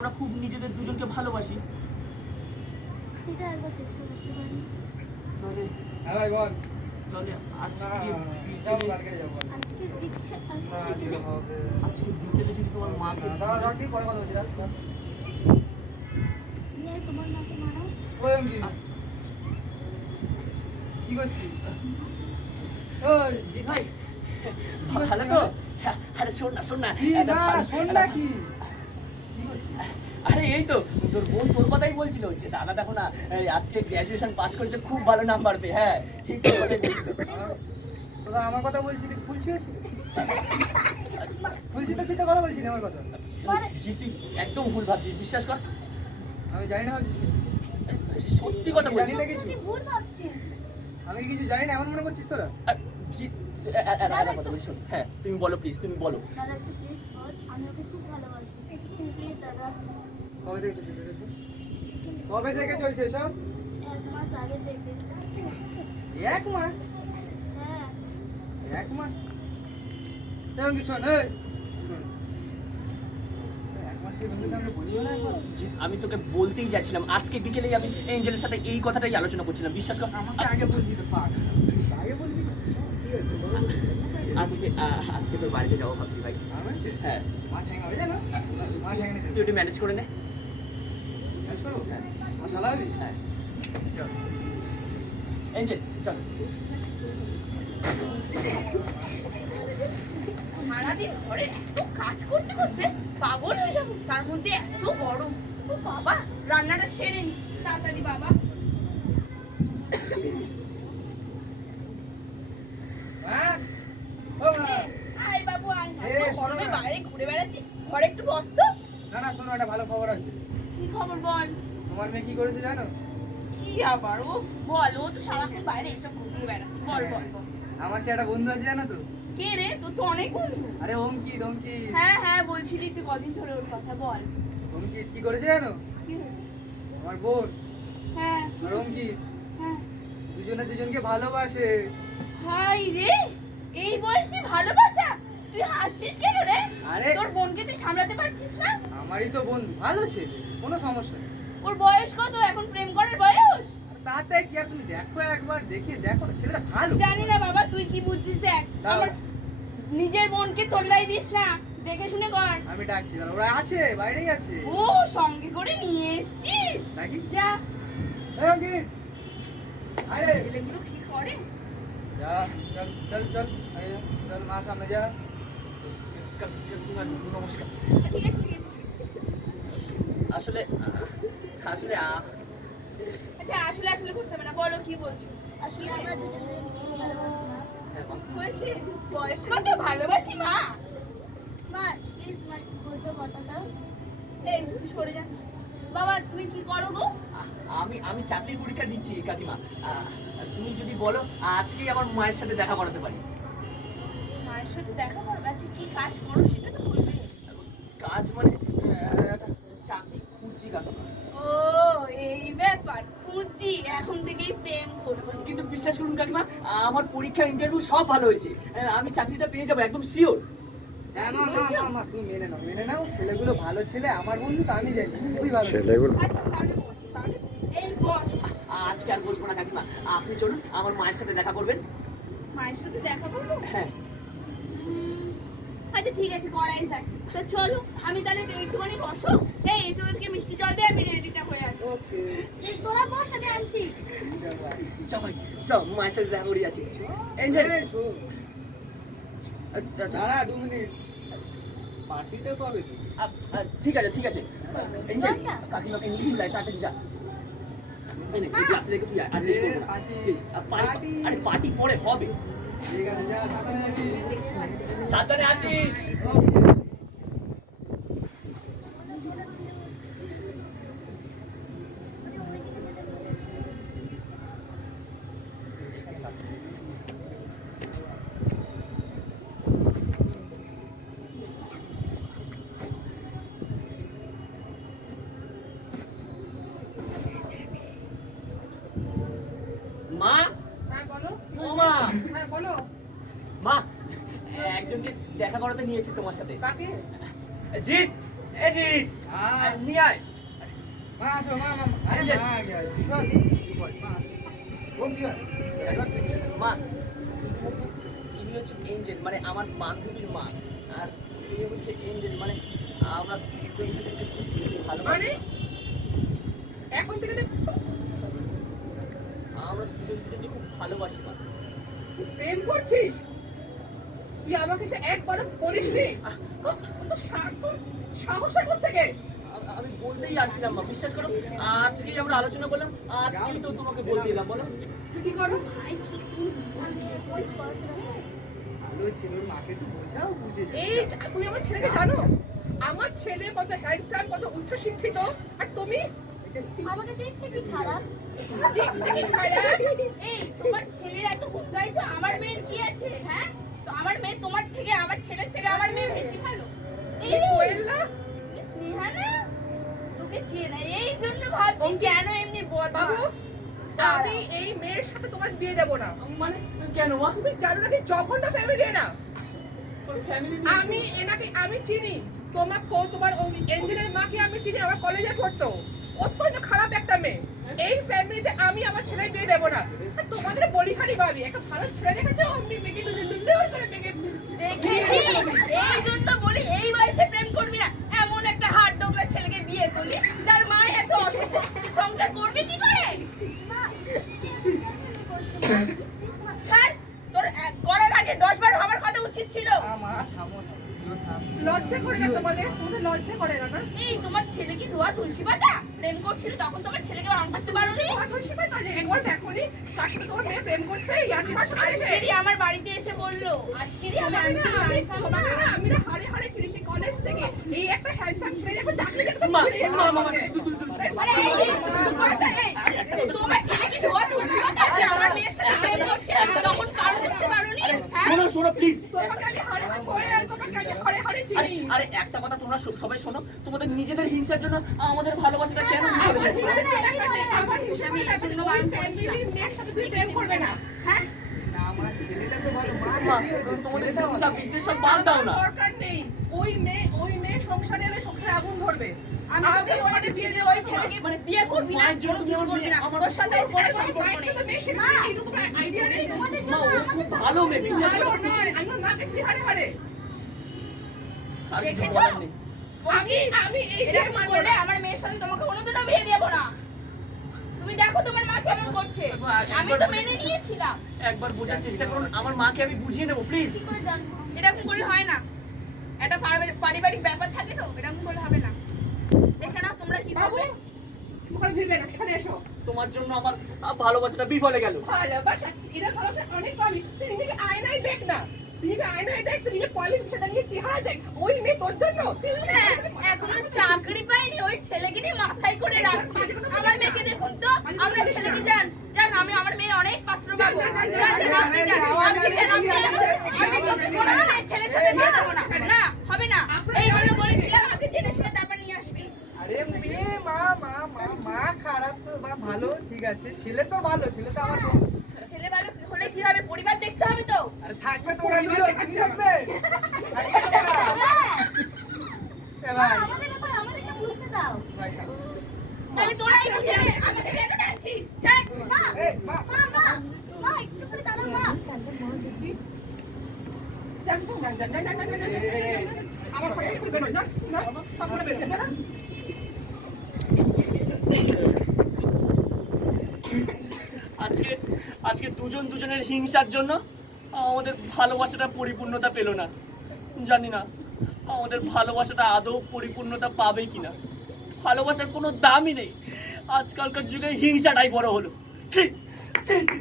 আমরা খুব নিজেদের দুজনকে ভালোবাসি। সেটা একবার চেষ্টা করতে পারি। তাহলে হ্যাঁ ভাই বল। তাহলে আজকে যাও বিকেলে মার্কেটে যাবো। আজকে বিকেলে যদি তোমার মাকে দাঁড়া কি পরে কথা বলছি না। তুমি আর তোমার মাকে মানাও। ওই অঙ্কি কি করছিস? ওই জি ভাই ভালো তো? আরে শোন না কি একটা না ভালো- শোন না কি কি করছিস? আরে এই তো তোর বোন তোর কথাই বলছিল যে দাদা দেখো না এই আজকে গ্র্যাজুয়েশন পাস করেছে, খুব ভালো নাম্বার পেয়ে। হ্যাঁ এই তো কথাই বলছিল। তোরা আমার কথা বলছিলি ফুল ছিঁড়েছিস? ফুল ছিঁড়তে ছিঁড়তে কথা বলছিলি আমার কথা? জি তুই একদম ভুল ভাবছিস, বিশ্বাস কর। আমি জানি না ভাবছিস কি? সত্যি কথা বলছি। জানি না কিছু। তুমি ভুল ভাবছিস। আমি কিছু জানি না এমন মনে করছিস তোরা? জি একটা কথা বলি, শোন। হ্যাঁ তুমি বলো প্লিজ, তুমি বলো। দাদা একটু প্লিজ বল, আমি ওকে খুব ভালোবাসি। প্লিজ দাদা। কবে থেকে চলছে এসব? কবে থেকে চলছে এসব? 1 মাস আগে থেকে। 1 মাস? হ্যাঁ। 1 মাস? এরকম কিছু শোন এই শোন। 1 মাস থেকে বন্ধুর সামনে বলিও না একবার। জি, আমি তোকে বলতেই যাচ্ছিলাম, আজকে বিকেলেই আমি এঞ্জেলের সাথে এই কথাটাই আলোচনা করছিলাম, বিশ্বাস কর। আমাকে আগে বলবি তো পাক। আগে বলবি না? ঠিক আছে, আজকে তোর বাড়িতে যাবো ভাবছি ভাই। হ্যাঁ মা ঠ্যাঙা হয়ে যায় না? মা ঠ্যাঙা নিতে তুই একটু ম্যানেজ করে নে। ম্যাচ করবো? হ্যাঁ মা চালাবি? হ্যাঁ চল। এঞ্জেল চল। সারাদিন ঘরে এত কাজ করতে করতে পাগল হয়ে যাবো, তার মধ্যে এত গরম। ও বাবা, রান্নাটা সেরে নি তাড়াতাড়ি বাবা। মা? ও মা? আয় বাবু আয়, এ, এত শোনো গরমে না। বাইরে ঘুরে বেড়াচ্ছিস, ঘরে একটু বস তো। না না শোনো, একটা ভালো খবর আছে। কি খবর বল? তোমার মেয়ে কি করেছে জানো? কি আবার ও বল, ও তো সারাক্ষণ বাইরে এসব ঘুরিয়ে বেড়াচ্ছে। বল বল বল। আমার সে একটা বন্ধু আছে জানো তো? কে রে, তোর তো অনেক বন্ধু। আরে অঙ্কিত। হ্যাঁ হ্যাঁ বলছিলি তুই কদিন ধরে ওর কথা, বল অঙ্কিত কি করেছে জানো? কি হয়েছে? আমার বোন হ্যাঁ কি আর হয়েছে? অঙ্কিত হ্যাঁ। দুজনে দুজনকে ভালোবাসে। হাই রে, এই বয়সে ভালোবাসা? তুই হাসছিস কেন রে? আরে তোর বোনকে তুই সামলাতে পারছিস না? আমারই তো বন্ধু, ভালো ছেলে, কোনো সমস্যা নেই। ওর বয়স কত? এখন প্রেম করার বয়স? তাতে কি আর, তুমি দেখো একবার, দেখে দেখো না, ছেলেটা ভালো। জানি না বাবা, তুই কি বুঝছিস দেখ। দাও। আমার নিজের বোনকে তোল্লাই দিস না, দেখে শুনে কর। আমি ডাকছি, দাঁড়া, ওরা আছে, বাইরেই আছে। ও সঙ্গে করে নিয়ে এসেছিস? নাকি? যা। এই অঙ্কিত, আরে ছেলেগুলো কি করে? যা, চল চল চল, আরে যা, চল মা সামনে যা। নমস্কার। ঠিক আছে ঠিক আছে। আসলে আসলে আচ্ছা আসলে আসলে করতে হবে না, বলো কি বলছো? আসলে আমরা দুজনে খুব ভালোবাসি না। হ্যাঁ, মা। হয়েছে? বয়স কত? ভালোবাসি মা। মা প্লিজ মা বোঝো কথাটা। এই তুই সরে যা। বাবা তুমি কি করো গো? আমি চাকরির পরীক্ষা দিচ্ছি কাকিমা। তুমি যদি বলো আজকেই আমার মায়ের সাথে দেখা করাতে পারি। মায়ের সাথে দেখা করবে? আচ্ছা কি কাজ করো সেটা তো বলবে। কাজ মানে একটা চাকরি খুঁজছি কাকিমা। ও এই ব্যাপার, খুঁজছি, এখন থেকেই প্রেম করছি। কিন্তু বিশ্বাস করুন কাকিমা, আমার পরীক্ষা ইন্টারভিউ সব ভালো হয়েছে। আমি চাকরিটা পেয়ে যাবো একদম শিওর। হ্যাঁ মা মা মা মা, তুমি মেনে নাও, ছেলেগুলো ভালো ছেলে, আমার বন্ধু তো আমি জানি, খুবই ভালো ছেলে। আচ্ছা তাহলে বস, তাহলে এই বস। আজকে আর বসবো না কাকিমা, আপনি চলুন আমার মায়ের সাথে দেখা করবেন। মায়ের সাথে দেখা করবো? হ্যাঁ আচ্ছা ঠিক আছে, করাই যাক। তা চলো, আমি তাহলে একটুখানি বসো। এই তোদেরকে মিষ্টি জল দিয়ে আমি রেডিটা হয়ে আসি। ওকে তোরা বস, আমি আনছি। চল ভাই, চল মায়ের সাথে দেখা করি আসি। এনজয়। দাঁড়া 2 মিনিট, পার্টিটা কবে তুই? ঠিক আছে এনজয়। কাকিমাকে নিয়ে চলে আয়, তাড়াতাড়ি যা। এই নে, এই গ্লাসে রেখে তুই আর দেরি করবি না। Please, আরে পার্টি পরে হবে। ঠিক আছে যা, সামনে যাবি। সাবধানে আসিস। ওকে মা, হ্যাঁ বলো। ও মা, হ্যাঁ বলো। মা, একজনকে দেখা করাতে নিয়ে এসেছি তোমার সাথে। কাকে? জিৎ, জিৎ। নিয়ে আয়। মা আসো মা মা আরে Angel. মা আগে শোন মা ও কি হয় মা ইনি হচ্ছে এঞ্জেল, মানে আমার বান্ধবীর মা, আর এই হচ্ছে এঞ্জেল, মানে আমরা দুজন দুজনকে খুব ভালো মানে এখন থেকে আমরা দুজন দুজনকে খুব ভালোবাসি মা। তুই প্রেম করছিস? তুই আমাকে সে একবারও বলিসনি? সাহস হয় কোত্থেকে? আমি বলতেই আসছিলাম মা, বিশ্বাস করো আজকেই আমরা আলোচনা করলাম, আজকেই তো তোমাকে বলতে এলাম। বলো তুই কি করো? আমি ওই পড়াশোনা করি। ভালো ছিল মাকে তো বোঝাও বুঝেছি এই তুমি আমার ছেলেকে জানো? আমার ছেলে কত হ্যান্ডসাম, কত উচ্চ শিক্ষিত, আর তুমি আমাকে দেখতে কি খারাপ? দেখতে কি খারাপ? এই তোমার ছেলের এত গুণ গাইছো, আমার মেয়ের কি আছে? হ্যাঁ, তো আমার মেয়ে তোমার থেকে, আমার ছেলের থেকে আমার মেয়ে বেশি ভালো। এই কোয়েল না? তুমি স্নেহা না? তোকে চেনে, এই জন্য ভাবছি কেন এমনি বাবু, বদমাস। আমি এই মেয়ের সাথে তোমার বিয়ে দেবো না। মানে কেন মা? তুমি জানো নাকি জঘন্য ফ্যামিলি না? ফ্যামিলি আমি চিনি তোমার ওই এঞ্জেলের মাকে আমি চিনি, আমার কলেজে পড়তো। অত্যন্ত খারাপ একটা মেয়ে। এই ফ্যামিলিতে আমি আমার ছেলে বিয়ে দেবো না। আর তোমাদের বলিহারি বাড়ি একটা ভালো ছেলে দেখেছো, অমনি মেঘে দুলদুল করে মেঘে দেখেছিস? এই জন্য বলি এই বয়সে প্রেম করবি না। এমন একটা হাড় ডোকলা ছেলেকে বিয়ে করলি যার মা এত অসুস্থ, তুই সংসার করবি কি করে? মা, তুমি আমাকে কেন করছো? Please, মা। ছাড়, তোর করার আগে 10 বার ভাবার কথা উচিত ছিল। মা থামো থামো থাম লজ্জা করে না তোমাদের লজ্জা করে না না? এই তোমার ছেলে কি ধোয়া তুলসী পাতা? প্রেম করছিল তখন তোমার ছেলেকে বারণ করতে পারোনি? একবার দেখোনি কার সাথে তোমার মেয়ে প্রেম করছে? ইয়ার্কি মাস করেছে। আজকেরই আমার বাড়িতে এসে বললো, আজকেরই আমি আন্টি জানতাম না। আমি না হাড়ে হাড়ে চিনি সেই কলেজ থেকে। এই একটা হ্যান্ডসাম ছেলে এখন চাকরি দেখতে মা, পারে। মা, মা, মা, আরে এই যে, চুপ করে তো, এই, তোমার ছেলে কি ধোয়া তুলসী পাতা? যে আমার মেয়ের সাথে প্রেম করছে তখন কারণ দেখতে পারোনি? হ্যাঁ? শোনো শোনো প্লিজ। তোমাকে আমি হাড়ে হাড়ে ছুঁয়ে, তোমাকে আমি হাড়ে হাড়ে আরে চিনি। আরে একটা কথা তোমরা সবাই শোনো, তোমাদের নিজেদের হিংসার জন্য আমাদের ভালোবাসাটা কেন বিফলে যাচ্ছে? আমার হিসাবে ওই ফ্যামিলির মেয়ের সাথে তুমি প্রেম করবে না। হ্যাঁ? না আমার ছেলেটা তো ভালো মা মা, দেখবি, তোমাদের ছেলেটা হিংসা ভালো। বিদ্বেষ সব বাদ দাও না। দরকার নেই। ওই মেয়ে সংসারে এলে সংসারে আগুন ধরবে। আমি তোকে বলেছি যে ওই ছেলেকে বিয়ে করবি না, মায়ের জন্য কোনো তুমি কিছু আমার করবি না। আমার তোর সাথে ওর কোনো সম্পর্ক নেই। আইডিয়া নেই। তোমাদের মা, জন্য ও খুব ভালো মেয়ে, বিশ্বাস ভালো করো। নয়, আমি ওর মাকে চিনি হাড়ে হাড়ে। আর কিছু দেখেছো? বলার নেই। আমি এই বিয়ে এরকম মানবো করলে না। আমার মেয়ের সাথে তোমাকে কোনোদিনও বিয়ে দেবো না। তুমি দেখো তোমার মা কেমন করছে। আমি তো মেনে নিয়েছিলাম। একবার বোঝার চেষ্টা করুন, আমার মাকে আমি বুঝিয়ে নেবো প্লিজ। কি করে জানবো? এরকম করলে হয় না। একটা পারিবারিক ব্যাপার থাকে তো, এরকম করলে হবে না। দেখে নাও তোমরা কি বাবু, করবে। ওখানে ভিড়বে না, এখানে এসো। তোমার জন্য আমার ভালোবাসাটা বিফলে গেল। ভালোবাসা, এরা ভালোবাসা অনেক পাবি। তুই নিজেকে আয়নায় দেখ না। তুই নিজেকে আয়নায় দেখ, তুই নিজের কোয়ালিফিকেশনটা নিয়ে চেহারা দেখ। ওই মেয়ে তোর জন্য। হ্যাঁ, এখনো চাকরি পাইনি, ওই ছেলেকে নিয়ে মাথায় করে রাখছি। আমার মেয়েকে দেখুন তো, আমরা ছেলেকে যান আমি আমার মেয়ের অনেক পাত্র পাবো। আপনি যান, আপনি যান। আমি তোকে কোনোদিন এই ছেলের সাথে বিয়ে দেবো না। না, হবে না। এই হলো বলেছিলাম, আগে জেনে শুনে তারপর নিয়ে আসবি। আরে মেয়ে মা মা মা মা খারাপ তো বা ভালো ঠিক আছে ছেলে তো ভালো ছেলে তো আমার বন্ধু। ছেলে ভালো হলে কি হবে, পরিবার দেখতে হবে তো। আরে থাকবে তো ওরা দুজন থাকবে থাকবে এ ভাই আমাদের ব্যাপার আমাদেরকে বুঝতে দাও। ভাই সাহেব। তাহলে তোরাই বুঝে নে, আমাদের কেন টানছিস? ছাড়। মা, এই মা মা, মা, মা, একটু করে দাঁড়াও, মা। আমার ঘরে এসে বেরো, যা, না, তারপরে বেরো, বেরো। আজকে দুজন দুজনের হিংসার জন্য আমাদের ভালোবাসাটা পরিপূর্ণতা পেল না। জানি না আমাদের ভালোবাসাটা আদৌ পরিপূর্ণতা পাবে কিনা। ভালোবাসার কোনো দামই নেই, আজকালকার যুগে হিংসাটাই বড় হলো। ছি, ছি, ছি।